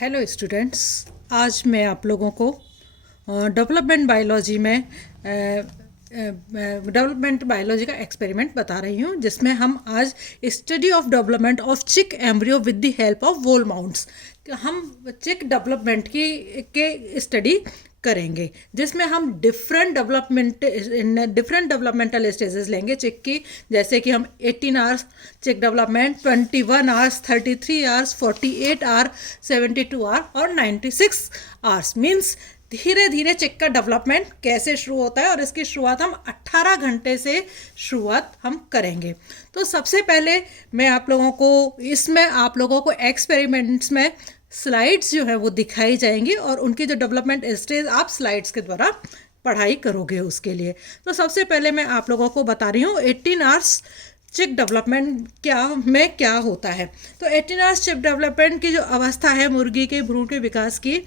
Hello students, आज मैं आप लोगों को डेवलपमेंट बायोलॉजी में डेवलपमेंट बायोलॉजी का एक्सपेरिमेंट बता रही हूँ, जिसमें हम आज study of development of chick embryo with the help of whole mounts हम चिक डेवलपमेंट के स्टडी करेंगे, जिसमें हम डिफरेंट डेवलपमेंटल स्टेजेस लेंगे चिक की, जैसे कि हम 18 hours chick development, 21 hours, 33 hours, 48 hour, 72 hour और 96 आवर्स। मीन्स धीरे धीरे चिक का डेवलपमेंट कैसे शुरू होता है, और इसकी शुरुआत हम 18 घंटे से शुरुआत हम करेंगे। तो सबसे पहले मैं आप लोगों को एक्सपेरिमेंट्स में स्लाइड्स जो है वो दिखाई जाएंगी, और उनकी जो डेवलपमेंट स्टेज आप स्लाइड्स के द्वारा पढ़ाई करोगे उसके लिए। तो सबसे पहले मैं आप लोगों को बता रही हूँ 18 आवर्स चिक डेवलपमेंट क्या होता है। तो 18 आवर्स चिक डेवलपमेंट की जो अवस्था है मुर्गी के भ्रूण के विकास की,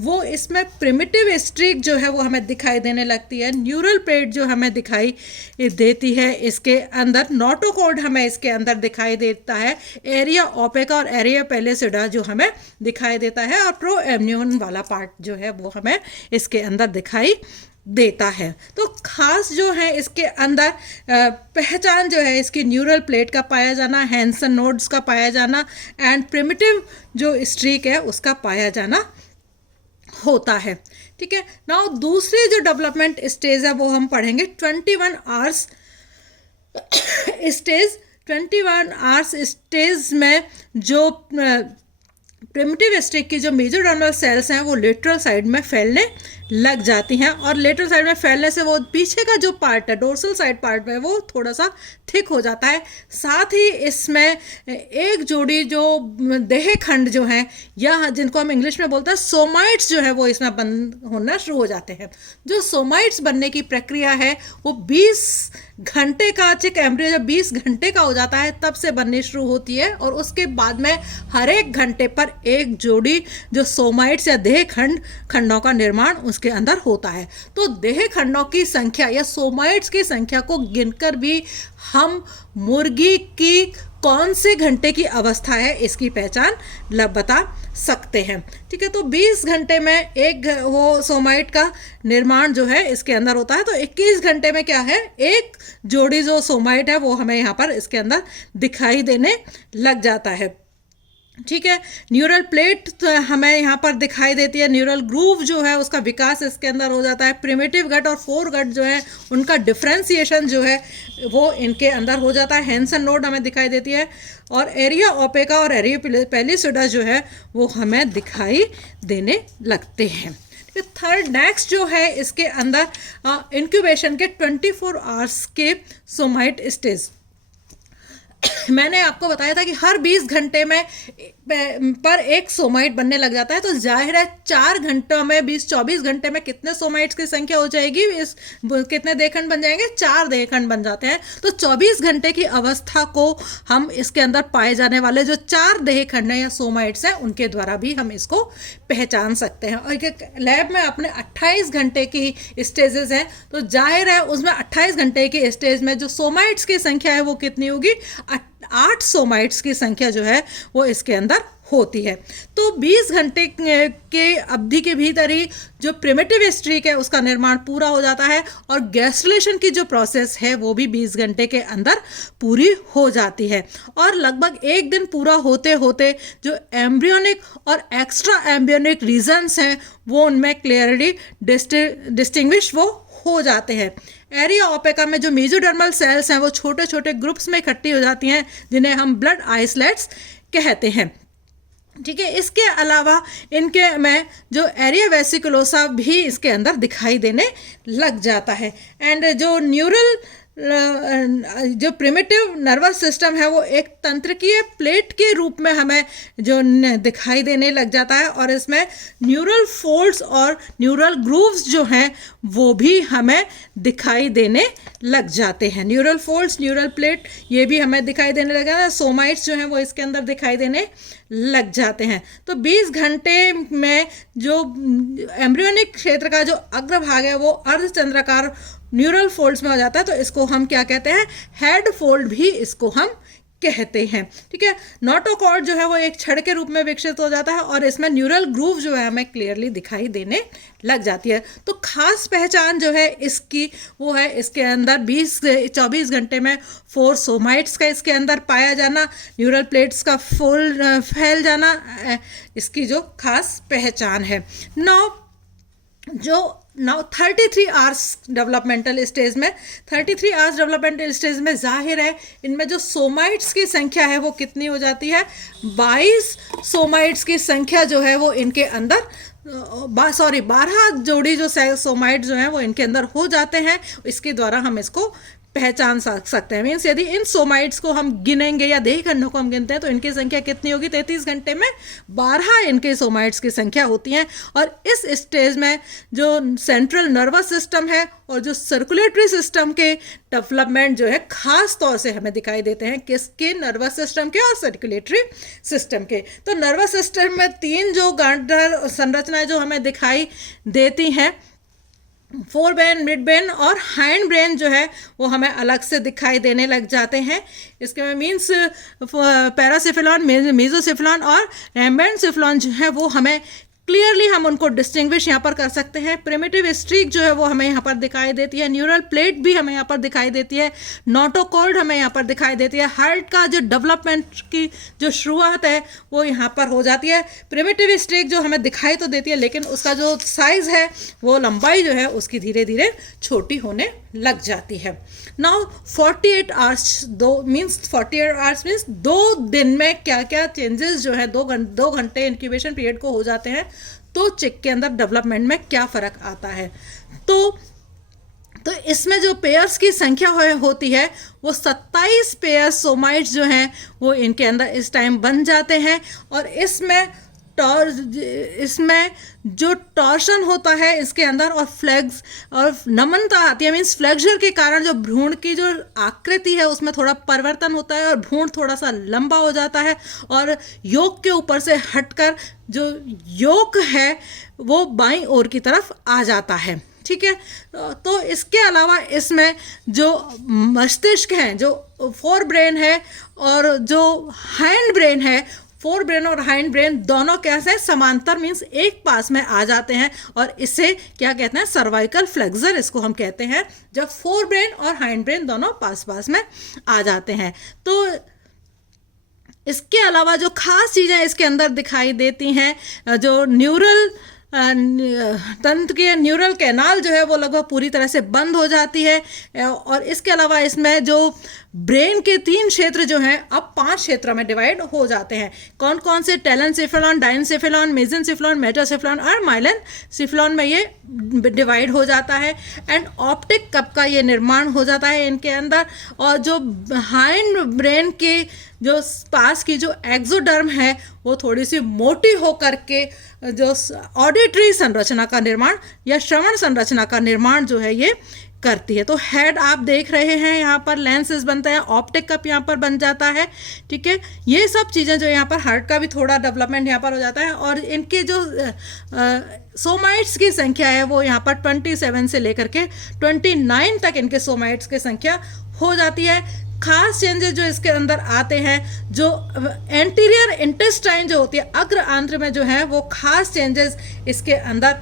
वो इसमें प्रिमिटिव स्ट्रिक जो है वो हमें दिखाई देने लगती है, न्यूरल प्लेट जो हमें दिखाई देती है इसके अंदर, नोटोकॉर्ड हमें इसके अंदर दिखाई देता है, एरिया ओपेका और एरिया पेलिसिडा जो हमें दिखाई देता है, और प्रो एम्नियन वाला पार्ट जो है वो हमें इसके अंदर दिखाई देता है। तो खास जो है इसके अंदर पहचान जो है इसकी न्यूरल प्लेट का पाया जाना, हैंसन नोड्स का पाया जाना, एंड प्रिमिटिव जो स्ट्रीक है उसका पाया जाना होता है। ठीक है, नाउ दूसरी जो डेवलपमेंट स्टेज है वो हम पढ़ेंगे 21 आवर्स स्टेज। 21 आवर्स स्टेज में जो प्रिमिटिव स्ट्रिक की जो मेजोडर्मल सेल्स हैं वो लेटरल साइड में फैलने लग जाती हैं, और लेटरल साइड में फैलने से वो पीछे का जो पार्ट है डोर्सल साइड पार्ट में वो थोड़ा सा थिक हो जाता है। साथ ही इसमें एक जोड़ी जो देह खंड जो हैं, या जिनको हम इंग्लिश में बोलते हैं सोमाइट्स, जो है वो इसमें बंद होना शुरू हो जाते हैं। जो सोमाइट्स बनने की प्रक्रिया है वो 20 घंटे का, चिक एम्ब्रियो जब 20 घंटे का हो जाता है तब से बननी शुरू होती है, और उसके बाद में हर एक घंटे पर एक जोड़ी जो सोमाइट्स या देह खंडों का निर्माण उसके अंदर होता है। तो देह खंडों की संख्या या सोमाइट्स की संख्या को गिनकर भी हम मुर्गी की कौन से घंटे की अवस्था है इसकी पहचान बता सकते हैं। ठीक है, तो 20 घंटे में एक वो सोमाइट का निर्माण जो है इसके अंदर होता है, तो 21 घंटे में क्या है, एक जोड़ी जो सोमाइट है वो हमें यहाँ पर इसके अंदर दिखाई देने लग जाता है। ठीक है, न्यूरल प्लेट तो हमें यहाँ पर दिखाई देती है, न्यूरल ग्रूव जो है उसका विकास इसके अंदर हो जाता है, प्रिमिटिव गट और फोर गट जो है उनका डिफ्रेंसिएशन जो है वो इनके अंदर हो जाता है, हैंसन नोड हमें दिखाई देती है, और एरिया ओपेका और एरिया पेलिसिडा जो है वो हमें दिखाई देने लगते हैं। थर्ड नेक्स्ट जो है इसके अंदर इंक्यूबेशन के 24 आवर्स के सोमाइट स्टेज। मैंने आपको बताया था कि हर 20 घंटे में पर एक सोमाइट बनने लग जाता है, तो जाहिर है 4 घंटों में 24 घंटे में कितने सोमाइट्स की संख्या हो जाएगी, कितने देहखंड बन जाएंगे, 4 देहखंड बन जाते हैं। तो 24 घंटे की अवस्था को हम इसके अंदर पाए जाने वाले जो 4 देहखंड हैं या सोमाइट्स हैं उनके द्वारा भी हम इसको पहचान सकते हैं। और लैब में अपने 28 घंटे की स्टेजेस हैं, तो जाहिर है उसमें 28 घंटे की स्टेज में जो सोमाइट्स की संख्या है वो कितनी होगी, 8 सोमाइट्स की संख्या जो है वो इसके अंदर होती है। तो 20 घंटे के अवधि के भीतर ही जो प्रिमिटिव स्ट्रिक है उसका निर्माण पूरा हो जाता है, और गैस्ट्रुलेशन की जो प्रोसेस है वो भी 20 घंटे के अंदर पूरी हो जाती है, और लगभग एक दिन पूरा होते होते जो एम्ब्रियोनिक और एक्स्ट्रा एम्ब्रियोनिक रीजन्स हैं वो उनमें क्लियरली डिस्टिंग्विश वो हो जाते हैं। एरिया ओपेका में जो मेजोडर्मल सेल्स हैं वो छोटे छोटे ग्रुप्स में इकट्ठी हो जाती हैं, जिन्हें हम ब्लड आइसलेट्स कहते हैं। ठीक है, इसके अलावा इनके में जो एरिया वेसिकुलोसा भी इसके अंदर दिखाई देने लग जाता है, एंड जो जो प्रिमिटिव नर्वस सिस्टम है वो एक तंत्रिकीय प्लेट के रूप में हमें जो दिखाई देने लग जाता है, और इसमें न्यूरल फोल्ड्स और न्यूरल ग्रूव्स जो हैं वो भी हमें दिखाई देने लग जाते हैं। न्यूरल फोल्ड्स, न्यूरल प्लेट ये भी हमें दिखाई देने लगा है, सोमाइट्स जो हैं वो इसके अंदर दिखाई देने लग जाते हैं। तो 20 घंटे में जो एम्ब्रियोनिक क्षेत्र का जो अग्रभाग है वो अर्धचंद्राकार न्यूरल फोल्ड्स में हो जाता है, तो इसको हम क्या कहते हैं, हेड फोल्ड भी इसको हम कहते हैं। ठीक है, नोटोकॉर्ड जो है वो एक छड़ के रूप में विकसित हो जाता है और इसमें न्यूरल ग्रूव जो है हमें क्लियरली दिखाई देने लग जाती है। तो खास पहचान जो है इसकी वो है इसके अंदर 20 से 24 घंटे में 4 सोमाइट्स का इसके अंदर पाया जाना, न्यूरल प्लेट्स का फुल फैल जाना, इसकी जो खास पहचान है। नाउ 33 आवर्स डेवलपमेंटल स्टेज में 33 आवर्स डेवलपमेंटल स्टेज में जाहिर है इनमें जो सोमाइट्स की संख्या है वो कितनी हो जाती है, 22 सोमाइट्स की संख्या जो है वो इनके अंदर 12 जोड़ी जो सोमाइट जो हैं वो इनके अंदर हो जाते हैं। इसके द्वारा हम इसको पहचान सकते हैं। मीन्स यदि इन सोमाइट्स को हम गिनेंगे या देही खंडों को हम गिनते हैं तो इनकी संख्या कितनी होगी, 33 घंटे में 12 इनके सोमाइट्स की संख्या होती है। और इस स्टेज में जो सेंट्रल नर्वस सिस्टम है और जो सर्कुलेटरी सिस्टम के डेवलपमेंट जो है खास तौर से हमें दिखाई देते हैं, किसके, नर्वस सिस्टम के और सर्कुलेटरी सिस्टम के। तो नर्वस सिस्टम में 3 जो गांठदार संरचनाएं जो हमें दिखाई देती हैं, फोर ब्रेन, मिड ब्रेन और हाइंड ब्रेन जो है वो हमें अलग से दिखाई देने लग जाते हैं। इसके में मीन्स पैरासिफेलॉन, मेसोसिफेलॉन और रेम्बेनसिफेलॉन जो है वो हमें क्लियरली हम उनको डिस्टिंग्विश यहाँ पर कर सकते हैं। प्रिमिटिव स्ट्रीक जो है वो हमें यहाँ पर दिखाई देती है, न्यूरल प्लेट भी हमें यहाँ पर दिखाई देती है, नोटोकॉर्ड हमें यहाँ पर दिखाई देती है। हार्ट का जो डेवलपमेंट की जो शुरुआत है वो यहाँ पर हो जाती है। प्रिमिटिव स्ट्रीक जो हमें दिखाई तो देती है लेकिन उसका जो साइज़ है वो लंबाई जो है उसकी धीरे धीरे छोटी होने लग जाती है। नाउ 48 आवर्स 48 आवर्स मीन्स 2 दिन में क्या क्या चेंजेस जो है 2 घंटे इंक्यूबेशन पीरियड को हो जाते हैं, तो चिक के अंदर डेवलपमेंट में क्या फ़र्क आता है। तो इसमें जो पेयर्स की संख्या होती है वो 27 पेयर्स सोमाइट्स जो हैं वो इनके अंदर इस टाइम बन जाते हैं। और इसमें जो टॉर्शन होता है इसके अंदर और फ्लैग्स और नमनता आती है, मीन्स फ्लेक्चर के कारण जो भ्रूण की जो आकृति है उसमें थोड़ा परिवर्तन होता है और भ्रूण थोड़ा सा लंबा हो जाता है और योक के ऊपर से हटकर जो योक है वो बाईं ओर की तरफ आ जाता है। ठीक है, तो इसके अलावा इसमें जो मस्तिष्क हैं, जो फोर ब्रेन है और जो हाइंड ब्रेन है, फोर ब्रेन और हाइंड ब्रेन दोनों कैसे समांतर मीन्स एक पास में आ जाते हैं और इसे क्या कहते हैं, सर्वाइकल फ्लेक्सर इसको हम कहते हैं, जब फोर ब्रेन और हाइंड ब्रेन दोनों पास पास में आ जाते हैं। तो इसके अलावा जो खास चीज़ें इसके अंदर दिखाई देती हैं, जो न्यूरल तंत्र के न्यूरल कैनाल जो है वो लगभग पूरी तरह से बंद हो जाती है। और इसके अलावा इसमें जो ब्रेन के 3 क्षेत्र जो हैं अब 5 क्षेत्रों में डिवाइड हो जाते हैं। कौन कौन से, टेलेनसेफेलॉन, डायनसेफेलॉन, मेसेनसेफेलॉन, मेटासेफेलॉन और माइलेनसेफेलॉन में ये डिवाइड हो जाता है। एंड ऑप्टिक कप का ये निर्माण हो जाता है इनके अंदर। और जो हाइंड ब्रेन के जो पास की जो एक्सोडर्म है वो थोड़ी सी मोटी होकर के जो ऑडिटरी संरचना का निर्माण या श्रवण संरचना का निर्माण जो है ये करती है। तो हेड आप देख रहे हैं यहाँ पर लेंसेज बनते हैं, ऑप्टिक कप यहाँ पर बन जाता है। ठीक है, ये सब चीज़ें जो यहाँ पर हार्ट का भी थोड़ा डेवलपमेंट यहाँ पर हो जाता है। और इनके जो सोमाइट्स की संख्या है वो यहाँ पर 27 से लेकर के 29 तक इनके सोमाइट्स की संख्या हो जाती है। खास चेंजेस जो इसके अंदर आते हैं, जो एंटीरियर इंटेस्टाइन जो होती है, अग्र आंत्र में जो है वो खास चेंजेस इसके अंदर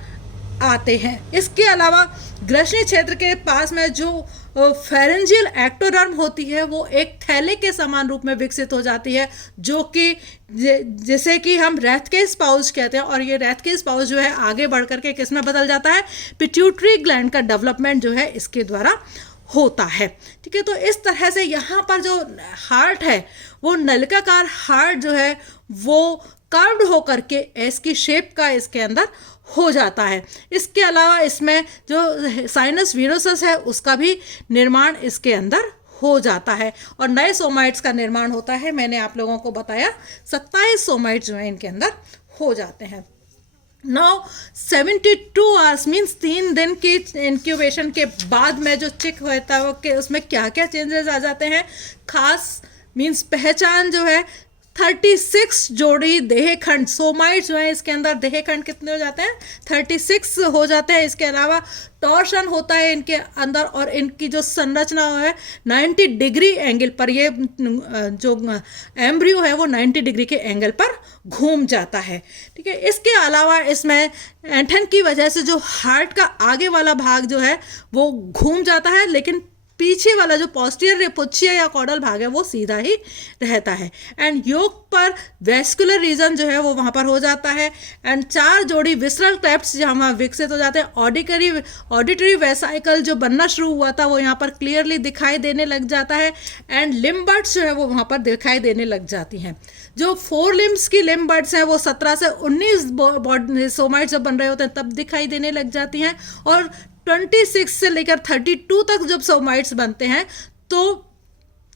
आते हैं। इसके अलावा ग्रसनी क्षेत्र के पास में जो फेरेंजियल एक्टोडर्म होती है वो एक थैले के समान रूप में विकसित हो जाती है, जो कि जैसे कि हम रैथकेस पाउच कहते हैं। और ये रैथकेस पाउच जो है आगे बढ़ करके किस में बदल जाता है, पिट्यूटरी ग्लैंड का डेवलपमेंट जो है इसके द्वारा होता है। ठीक है, तो इस तरह से यहाँ पर जो हार्ट है वो नलिकाकार हार्ट जो है वो कर्व्ड होकर के एस की शेप का इसके अंदर हो जाता है। इसके अलावा इसमें जो साइनस वीरोसस है उसका भी निर्माण इसके अंदर हो जाता है और नए सोमाइट्स का निर्माण होता है। मैंने आप लोगों को बताया 27 सोमाइट्स जो है इनके अंदर हो जाते हैं। नाउ 72 आवर्स मीन्स 3 दिन की इंक्यूबेशन के बाद में जो चिक होता है कि उसमें क्या क्या चेंजेस आ जाते हैं। खास मीन्स पहचान जो है 36 जोड़ी देहखंड, सोमाइट्स जो है इसके अंदर देहखंड कितने हो जाते हैं, 36 हो जाते हैं। इसके अलावा टॉर्शन होता है इनके अंदर, और इनकी जो संरचना है 90 डिग्री एंगल पर, ये जो एम्ब्रियो है वो 90 डिग्री के एंगल पर घूम जाता है। ठीक है, इसके अलावा इसमें ऐंठन की वजह से जो हार्ट का आगे वाला भाग जो है वो घूम जाता है, लेकिन पीछे वाला जो पोस्टीरियर पुच्छिया या कॉडल भाग है वो सीधा ही रहता है। एंड योक पर वेस्कुलर रीजन जो है वो वहाँ पर हो जाता है। एंड 4 जोड़ी विसरल क्लेफ्ट्स जहाँ विकसित हो जाते हैं। ऑडिटरी वेसाइकल जो बनना शुरू हुआ था वो यहाँ पर क्लियरली दिखाई देने लग जाता है। एंड लिम्बर्ड्स जो है वो वहाँ पर दिखाई देने लग जाती हैं। जो 4 लिम्स की लिम्बर्ड्स हैं वो 17 से 19 सोमाइट्स जब बन रहे होते हैं तब दिखाई देने लग जाती हैं, और 26 से लेकर 32 तक जब सोमाइट्स बनते हैं तो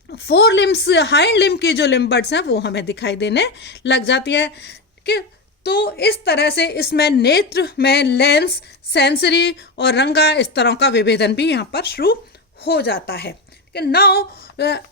4 लिम्स हाइंड लिम्ब की जो लिम्बर्ड्स हैं वो हमें दिखाई देने लग जाती है। ठीक है, तो इस तरह से इसमें नेत्र में लेंस, सेंसरी और रंगा इस तरह का विभेदन भी यहाँ पर शुरू हो जाता है। नाउ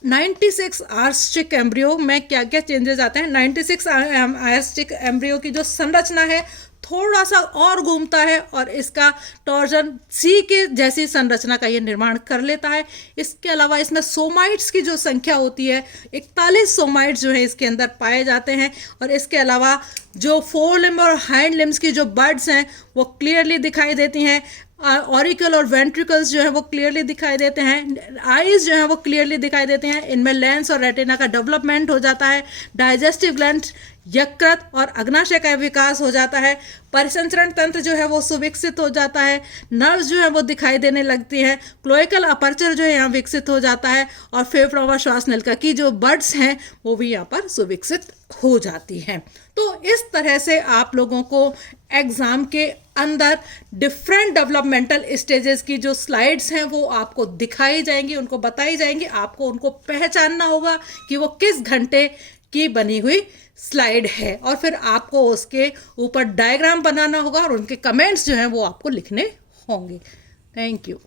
96 आर्स्टिक एम्ब्रियो में क्या क्या चेंजेस आते हैं। 96 आर्स्टिक एम्ब्रियो की जो संरचना है थोड़ा सा और घूमता है, और इसका टॉर्जन सी के जैसी संरचना का ये निर्माण कर लेता है। इसके अलावा इसमें सोमाइट्स की जो संख्या होती है 41 सोमाइट्स जो है इसके अंदर पाए जाते हैं। और इसके अलावा जो 4 लिम्ब और हाइंड लिम्स की जो बर्ड्स हैं वो क्लियरली दिखाई देती हैं। ऑरिकल और वेंट्रिकल्स जो है वो क्लियरली दिखाई देते हैं। आईज जो है वो क्लियरली दिखाई देते हैं। इनमें लेंस और रेटिना का डेवलपमेंट हो जाता है। डाइजेस्टिव ग्लैंड, यकृत और अग्नाशय का विकास हो जाता है। परिसंचरण तंत्र जो है वो सुविकसित हो जाता है। नर्व्स जो है वो दिखाई देने लगती हैं। क्लोइकल अपर्चर जो है यहाँ विकसित हो जाता है, और फेफड़ों व श्वास नलिका की जो बर्ड्स हैं वो भी यहाँ पर सुविकसित हो जाती हैं। तो इस तरह से आप लोगों को एग्ज़ाम के अंदर डिफरेंट डेवलपमेंटल स्टेजेस की जो स्लाइड्स हैं वो आपको दिखाई जाएंगी, उनको बताई जाएंगी। आपको उनको पहचानना होगा कि वो किस घंटे की बनी हुई स्लाइड है, और फिर आपको उसके ऊपर डायग्राम बनाना होगा और उनके कमेंट्स जो हैं वो आपको लिखने होंगे। Thank you.